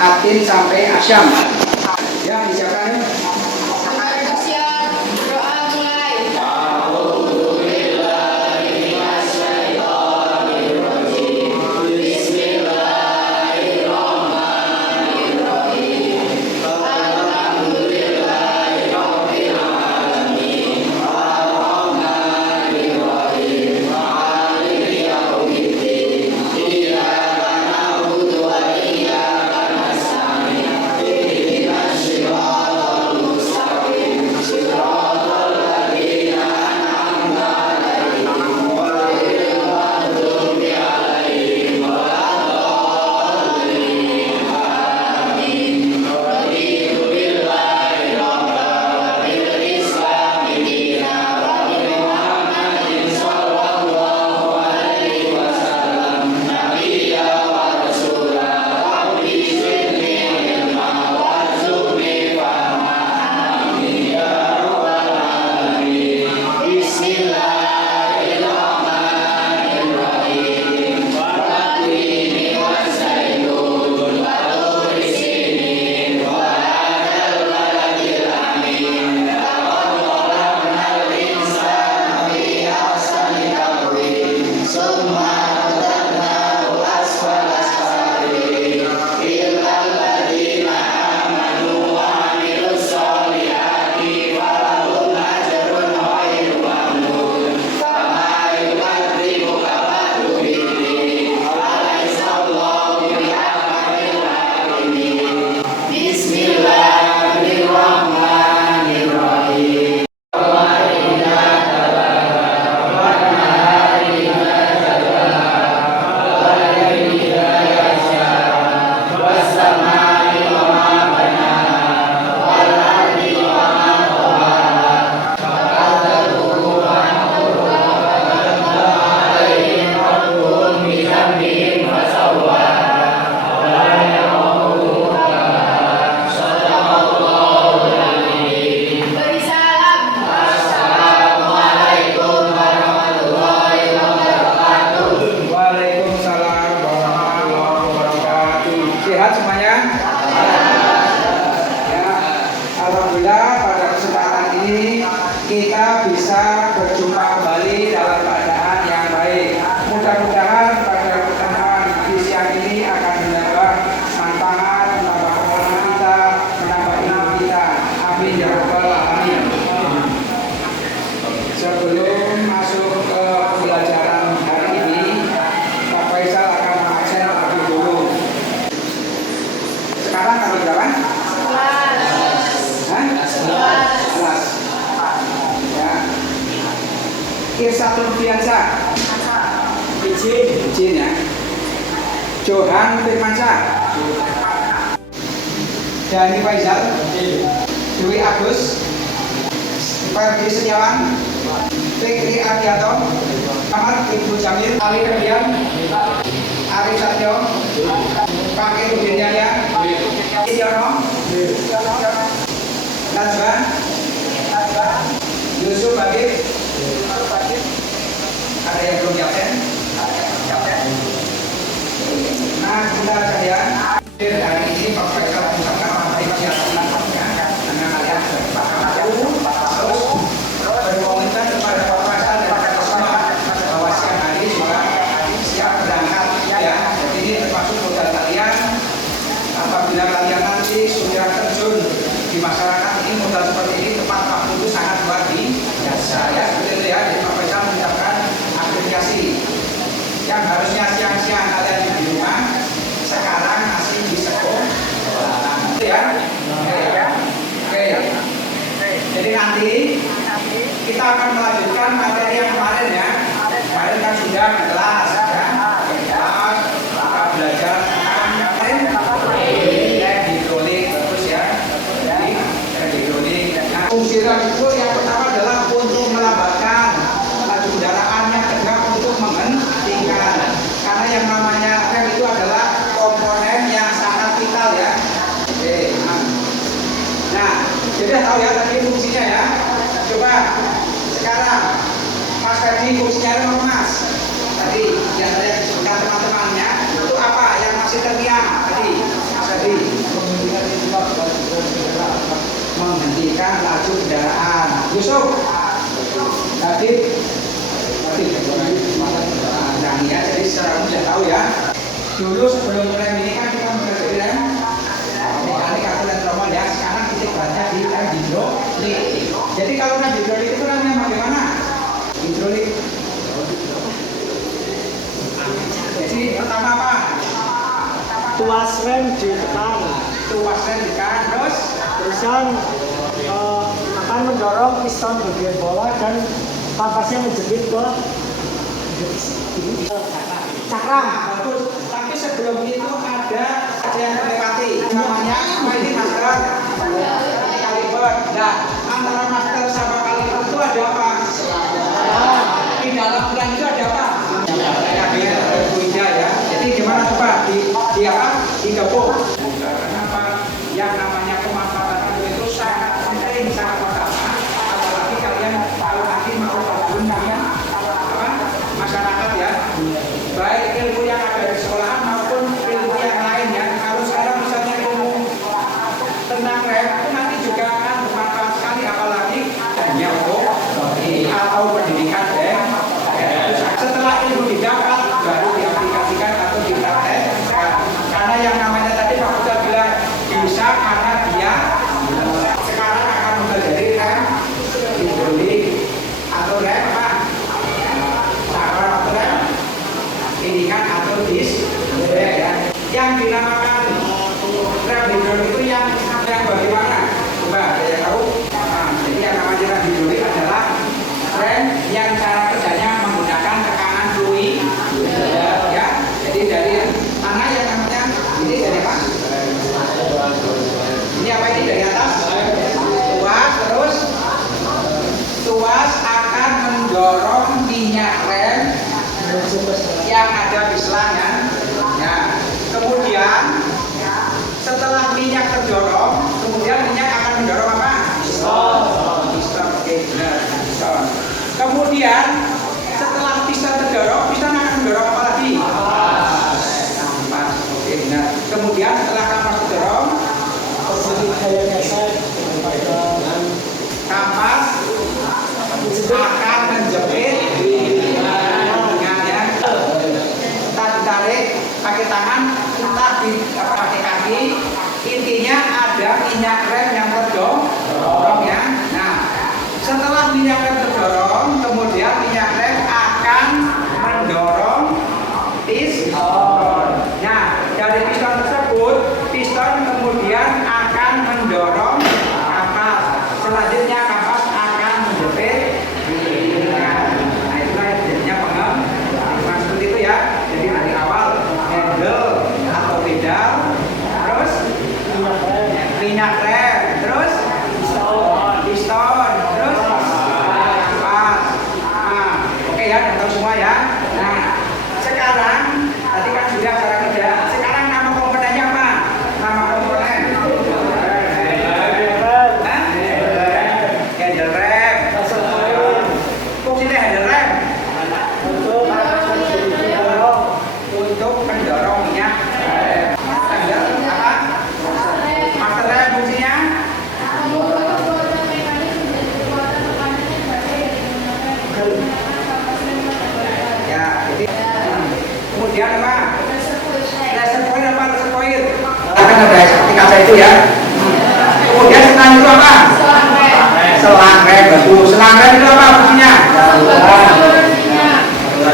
Atin sampai Asyam. Ya, disiapkan. Siap, doa mulai. Beri salam. Waalaikumsalam warahmatullahi wabarakatuh. Sehat semuanya? Ya, alhamdulillah pada kesempatan ini kita bisa berjumpa kembali dalam keadaan yang baik. Mudah-mudahan pada pertemuan di siang ini akan menambah manfaat, menambah pengalaman kita, menambah ilmu kita. Amin ya rabbal alamin. Sebelum masuk ke pembelajaran hari ini, Pak Faisal akan mengaksen terlebih dulu. Sekarang kamu berapa? Hah? 11. Ya. Kirsatul Fiansa. Izin ya. Johan Firmansyah. Dani Faisal. Dewi Agus. Ferdi Setiawan. Fikri Ardianto. Ahmad Ibu Jamil. Ali Ferdian. Ari Satyo. Pak Irudin Yahya. Idiono. Nazba. Yusuf Bagib. Ada yang belum absen? Nah, kita sekalian, hari ini Pak Faisal mengucapkan terima kasih karena kalian terus berkomitmen kepada Pak Faisal dan kita semua bahwa siang hari juga siap berangkat ya. Jadi ini termasuk modal kalian. Apabila kalian nanti sudah terjun di masyarakat ini, modal seperti ini tepat waktu itu sangat luar biasa ya. Betul ya. Jadi Pak Faisal mengucapkan apresiasi yang harusnya siang-siang kalian di rumah, sekarang masih di sekolah ya. Oke. Jadi nanti kita akan melanjutkan materi yang kemarin ya. Kemarin kan sudah ke kelas ya. Kita belajar tentang hidrolik terus ya. Jadi hidrolik. Nah, fungsi rem itu yang pertama adalah untuk melambatkan laju kendaraan, yang kedua untuk menghentikan. Karena yang namanya rem itu adalah komponen yang sangat vital ya. Oke. Nah, jadi tahu ya tadi fungsinya ya. Coba sekarang Mas Ferdi fungsinya rem apa Mas? Tadi Yusuf, Nadib, nah ya, jadi secara umum sudah tahu ya. Dulu sebelum rem ini kan kita mempelajari rem mekanik atau rem tromol ya. Sekarang titik beratnya di rem hidrolik. Jadi kalau rem hidrolik itu remnya bagaimana? Hidrolik. Jadi pertama apa? Tuas rem ditekan, Tuas rem ditekan, terus terusan akan mendorong piston bagian bawah dan kampasnya menjepit ke cakram. bagus. Tapi sebelum itu ada yang melewati. Namanya apa ini master? Kaliber. Nah, antara master sama kaliber itu ada apa? Di dalam bulan itu ada apa? Ya. Jadi gimana tuh Pak? Di apa? Digabung. Kenapa yang namanya pemanfaatan itu sangat penting, sangat utama. Apalagi kalian kalau nanti mau gabung dengan apa? Masyarakat ya. Baik ilmu yang ada di sekolahan maupun ilmu yang lain ya. Kalau sekarang misalnya ilmu tentang rem itu nanti juga akan bermanfaat sekali, apalagi dunia umum atau pendidikan rem. Setelah ilmu didapat baru diaplikasikan atau dipraktekkan. Karena yang namanya tadi Pak Ustaz bilang bisa karena dia sekarang akan mempelajari rem hidrolik atau rem apa? Sakral atau rem pindingan atau dis ya. Yang dinamakan rem hidrolik itu yang bagaimana? Coba saya tahu. Jadi yang namanya rem hidrolik adalah rem yang cara kerjanya menggunakan tekanan fluid ya. Jadi dari mana yang namanya ini dari apa? Ini apa ini dari atas? Tuas, terus tuas akan mendorong minyak rem yang ada di selangnya. Nah, kemudian setelah minyak terdorong, kemudian minyak akan mendorong apa? Piston. Oke, benar. Piston. Kemudian setelah piston terdorong, piston akan mendorong apa lagi? Kampas. Oke, benar. Kemudian setelah kampas terdorong, kampas akan menjepit pindingannya. Entah ditarik pakai tangan, entah pakai kaki. Intinya ada minyak rem yang terdorong ya. Nah, setelah minyak rem terdorong, kemudian minyak rem akan mendorong piston. Nah, dari piston tersebut, piston kemudian akan mendorong kampas. Selanjutnya kampas akan menjepit pindingan. Nah, itulah jadinya pengemas seperti itu ya. Jadi dari awal handle atau pedal, terus minyak rem, terus piston, terus kampas. Nah, oke ya, udah tahu semua ya. Nah, sekarang tadi kan sudah cara kerja. Sekarang nama komponennya apa? Nama komponen handle rem. Fungsinya handle rem untuk mendorong minyak rem. Handle apa? Master rem fungsinya ya. Jadi kemudian apa? Reservoir apa? Reservoir. Akan ada seperti kaca itu ya. Kemudian setelah itu apa? Selang rem. Bagus. Selang rem itu apa fungsinya?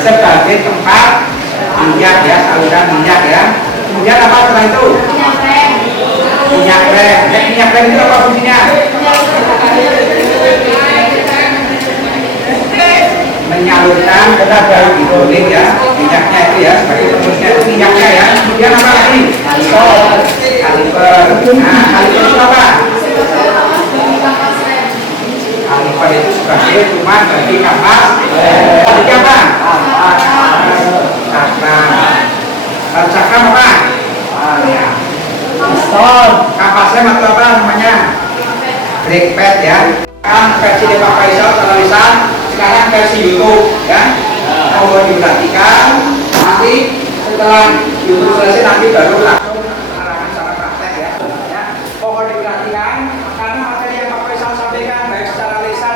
Sebagai tempat minyak ya, saluran minyak ya. Kemudian apa setelah itu? Minyak rem. Minyak rem itu apa fungsinya? Menyalurkan tenaga hidrolik ya, minyaknya itu ya, sebagai penerusnya itu minyaknya ya. Kemudian apa lagi? Kaliper. Nah, kaliper itu apa? Kaliper itu sebagai cuma bagi kampas. Bagi apa? Cakram. Cakram apa? Piston. Kampas rem atau apa namanya? Brake pad ya. Kan versi Pak Faisal tulisan, sekarang versi YouTube ya. Mohon diperhatikan. Nanti setelah YouTube selesai nanti baru langsung menerangkan secara praktek ya. Mohon diperhatikan karena materi yang Pak Faisal sampaikan baik secara lisan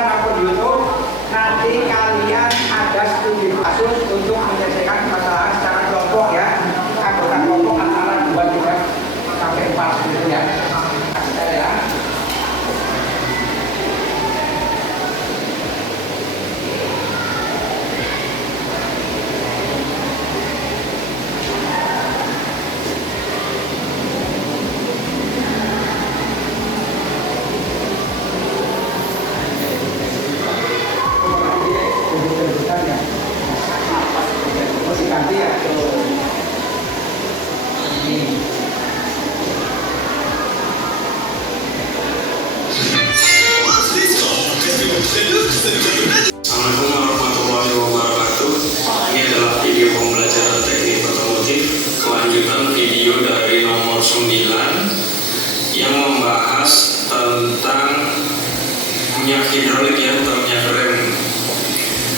minyak hidrolik ya, atau minyak rem.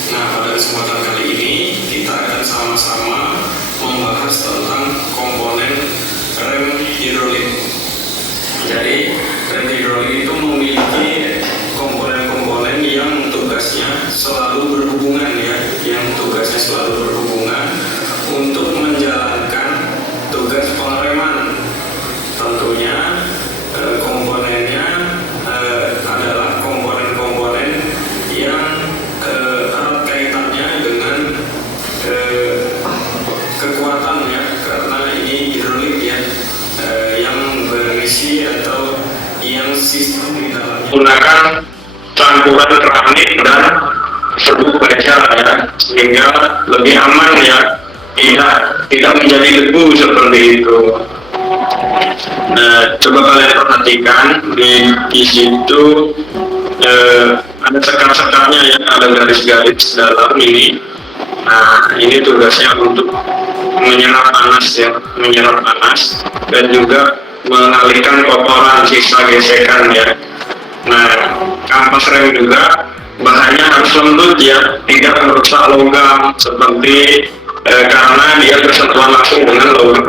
Nah, pada kesempatan kali ini kita akan sama-sama membahas tentang komponen rem hidrolik. Jadi, rem hidrolik itu memiliki komponen-komponen yang tugasnya selalu berhubungan ya, untuk menjalankan tugas pengereman. Tentunya komponennya adalah komponen-komponen yang erat kaitannya dengan kekuatan ya, karena ini hidrolik ya, yang berisi atau yang sistem di dalamnya menggunakan campuran keramik dan serbuk baja ya, sehingga lebih aman ya, tidak menjadi debu seperti itu. Nah, coba kalian perhatikan di situ ada sekat-sekatnya ya, ada garis-garis dalam ini. Nah, ini tugasnya untuk menyerap panas dan juga mengalihkan kotoran sisa gesekan ya. Nah, kampas rem juga bahannya harus lembut ya, tidak merusak logam seperti karena dia bersentuhan langsung dengan logam.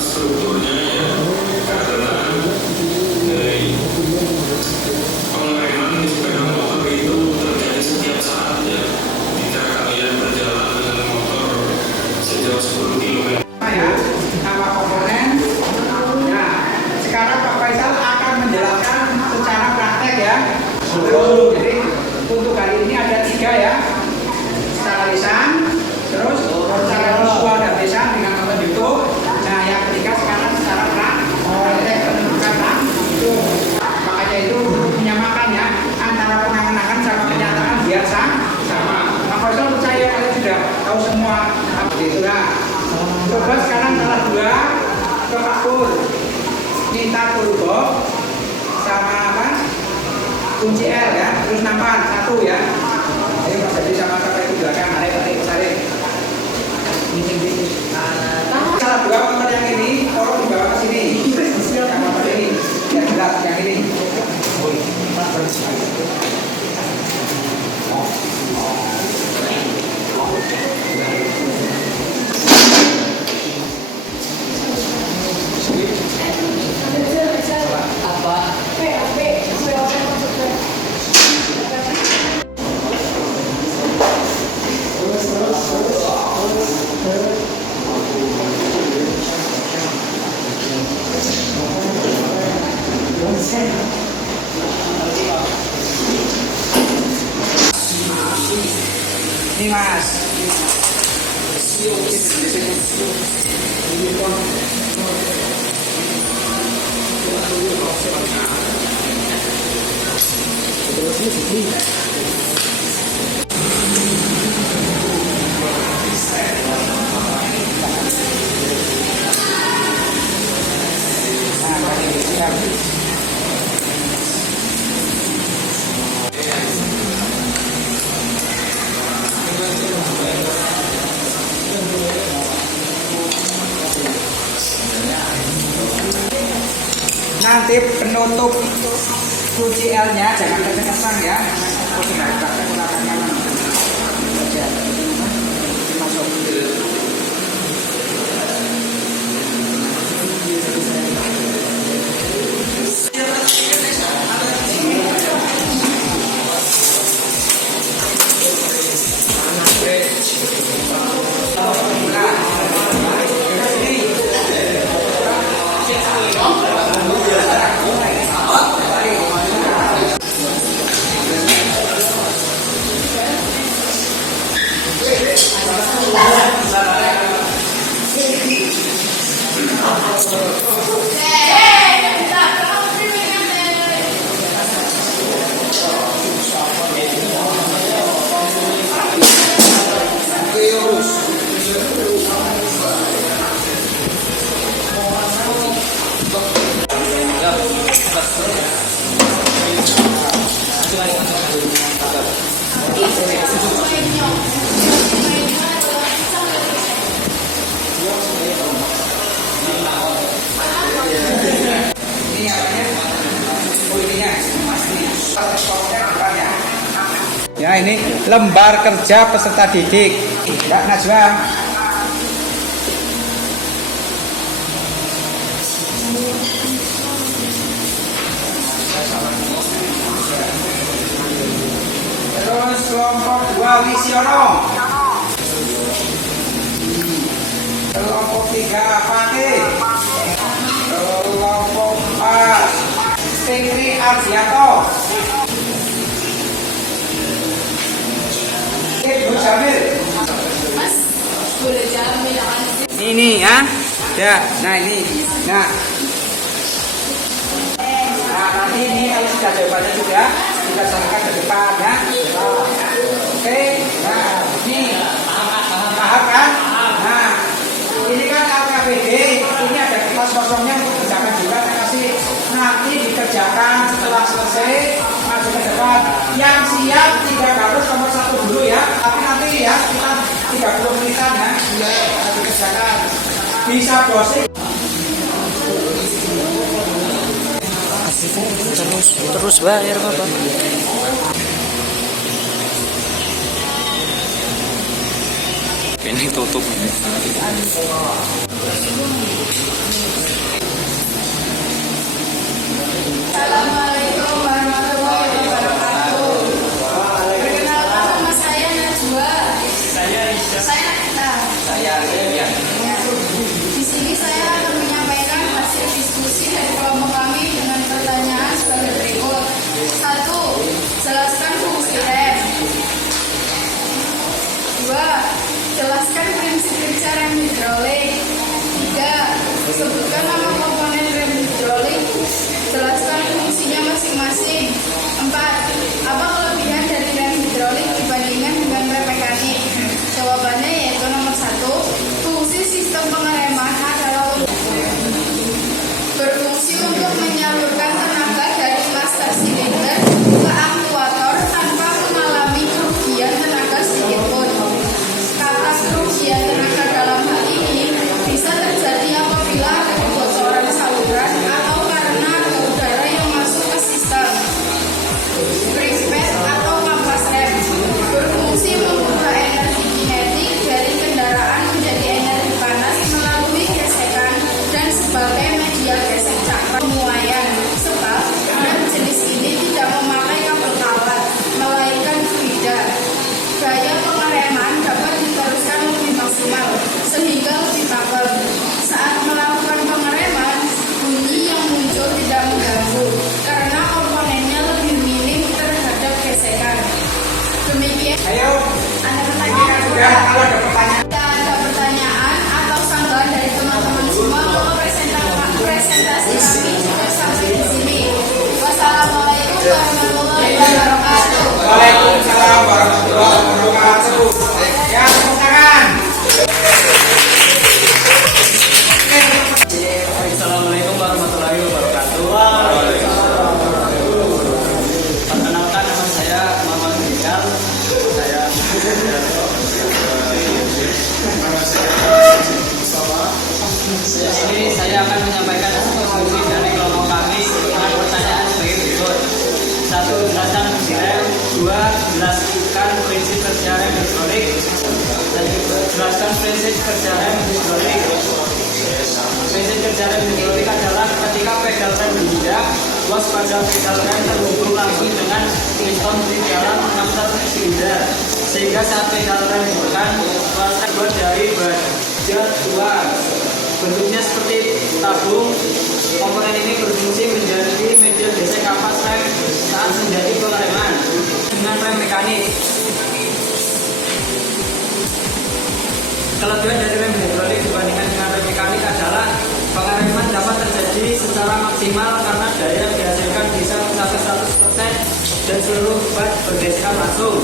Strukturnya ya, karena pengereman di sepeda motor itu terjadi setiap saat ya, jika kalian berjalan dengan motor sejauh 10 km. Ya, nama komponen. Nah, sekarang Pak Faisal akan menjelaskan secara praktek ya. Jadi untuk kali ini ada 3 ya, secara lisan, terus secara visual dan lisan dengan nonton YouTube. Nah, yang ketiga sekarang secara praktek penunjukan itu. Makanya itu menyamakan ya antara penanganan sama kenyataan biar sama. Pak Faisal percaya kalian sudah tahu semua. Itulah. Coba sekarang salah 2 ke Pak Pur. Minta turbo sama apa? Kunci L ya, terus nampan 1 ya. Jadi Pak Jadi sama sampai ke belakang, tarik. Ini. Salah 2 motor yang ini, tolong dibawa ke sini. Yang motor ini, yang jelas yang ini. Ini Mas. Nanti penutup kunci L-nya jangan kencang ya. Masuk. kolomnya depannya. Ya, ini lembar kerja peserta didik. Ya, Najwa. Terus kelompok 2 Wisiono. Kelompok 3 Fatih. Kelompok 4 Fikri Ardianto. Ibu Jamil. Mas, boleh Jamil jangan Ini ya. Ya, nah ini. Nah, nanti ini kalau sudah jawabannya sudah kita sampaikan ke depan ya. Oke, nah ini paham kan? Nah, ini kan LKPD, ini ada kertas kosongnya untuk kerjakan juga. Saya kasih nanti dikerjakan setelah selesai maju ke depan. Yang siap tidak harus nomor 1 dulu ya, tapi nanti ya kita 30 menitan ya, sudah dikerjakan. Bisa browsing. Terus bayar Bapak. Ini tutup. Assalamualaikum warahmatullahi wabarakatuh. Perkenalkan nama saya Najwa. Saya Nita. Di sini saya akan menyampaikan hasil diskusi dari kelompok kami dengan pertanyaan sebagai berikut. 1. Jelaskan fungsi rem. 2. Jelaskan prinsip kerja rem hidrolik. 3. Sebutkan nama komponen rem hidrolik. Jelaskan fungsinya masing-masing. 4. Apa kelebihan dari rem hidrolik dibandingkan dengan rem mekanik? Jawabannya yaitu nomor 1. Fungsi sistem pengereman adalah berfungsi untuk menyalurkan tenaga dari master silinder ke aktuator tanpa mengalami kerugian tenaga sedikitpun. Kata kerugian tenaga dalam hal ini bisa terjadi apabila ada kebocoran saluran atau karena ada udara yang masuk ke sistem. Prinsip atau kampas rem berfungsi mengubah energi kinetik dari kendaraan menjadi energi panas melalui gesekan dan sebagai media gesek cakram pemuaian. Sebab rem jenis ini tidak memakai kabel kawat, melainkan fluida. Gaya pengereman dapat diteruskan lebih maksimal sehingga lebih tapel. Saat melakukan pengereman, bunyi yang muncul tidak mengganggu karena komponennya lebih minim terhadap gesekan. Demikian. Ayo, Ada pertanyaan? sudah kalau ada pertanyaan. Jika ada pertanyaan atau sanggahan dari teman-teman semua, maka presentasi kami juga sampai di sini. Wassalamualaikum warahmatullahi wabarakatuh. Waalaikumsalam warahmatullahi wabarakatuh. Ya, tepuk tangan. Assalamualaikum warahmatullahi wabarakatuh. Perkenalkan, nama saya Muhammad Rizal. Ini saya akan menyampaikan diskusi dari kelompok kami dengan pertanyaan sebagai berikut. 1. Jelaskan fungsi rem. 2. Jelaskan prinsip kerja rem hidrolik. Jelaskan prinsip kerja rem hidrolik. Prinsip kerja rem hidrolik adalah ketika pedal rem menginjak, was pada pedal rem terhubung langsung dengan piston di dalam master silinder, sehingga saat pedal rem ditekan, was terbuat dari baja tua. Bentuknya seperti tabung. Komponen ini berfungsi menjadi media gesek kampas rem saat menjadi pengereman dengan rem mekanik. Kelebihan dari rem hidrolik dibandingkan dengan rem mekanik adalah pengereman dapat terjadi secara maksimal karena daya yang dihasilkan bisa mencapai 100% dan seluruh bat bergesekan langsung.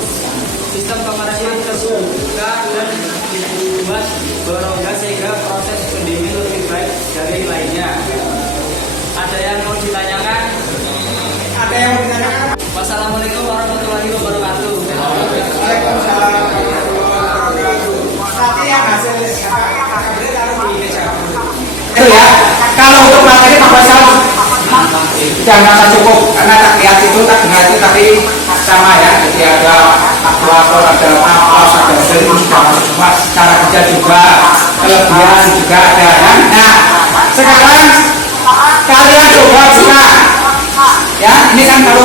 Sistem pengereman terbuka dan dibuat berongga sehingga proses pendingin lebih baik dari lainnya. Ada yang mau ditanyakan? Ada yang mau ditanyakan? Wassalamualaikum warahmatullahi wabarakatuh. Waalaikumsalam warahmatullahi wabarakatuh. Nanti yang hasil KKBD taruh di meja. Itu ya. Kalau untuk materi tambah 100. Jangan merasa cukup karena tak lihat itu, tak dengar itu tadi sama ya. Jadi ada aktuator, ada apa, ada seri sudah masuk semua. Cara kerja juga, kelebihan juga ada ya. Nah, sekarang kalian coba buka. Ya, ini kan kalau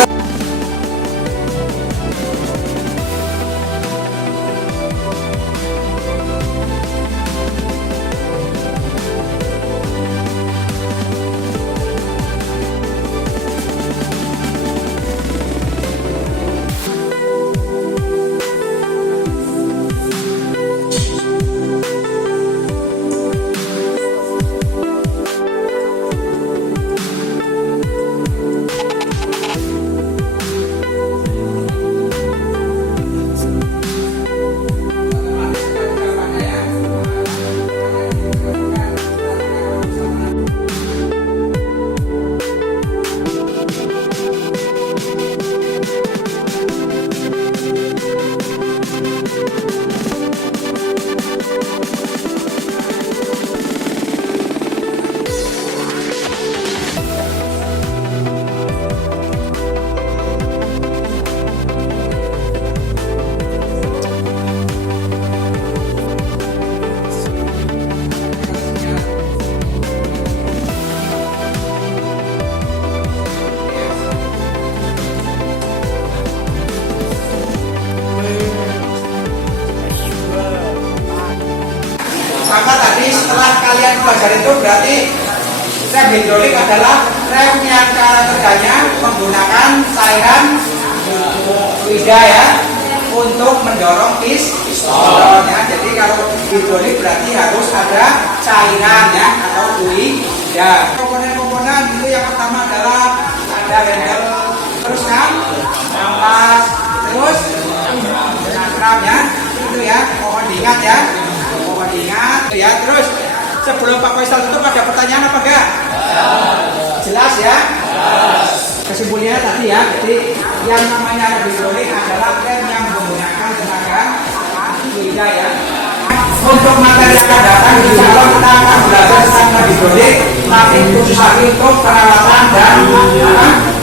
maka tadi setelah kalian belajar itu berarti rem hidrolik adalah rem yang cara kerjanya menggunakan cairan lidah ya untuk mendorong piston ya. Jadi kalau hidrolik berarti harus ada cairan ya atau fluid ya. Komponen-komponen itu yang pertama adalah ada handle terus kan, ampas terus cakram ya. Itu ya, mohon diingat ya. Ingat ya. Terus sebelum Pak Faisal tutup ada pertanyaan apa enggak? Jelas ya? Kesimpulannya tadi ya, jadi yang namanya rem hidrolik adalah rem yang menggunakan tenaga lidah ya. Untuk materi yang akan datang insya Allah kita akan belajar tentang rem hidrolik, tapi khusus lagi untuk perawatan dan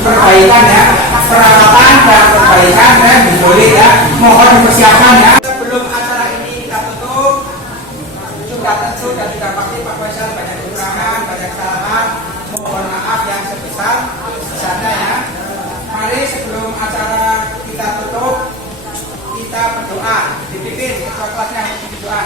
perbaikan ya, perawatan dan perbaikan rem hidrolik ya. Mohon dipersiapkan ya. Sebelum acara ini kita tutup, sudah tentu dan sudah pasti Pak Faisal banyak kekurangan, banyak kesalahan. Mohon maaf yang sebesar-besarnya ya. Mari sebelum acara kita tutup, kita berdoa. Dipimpin ketua kelasnya berdoa.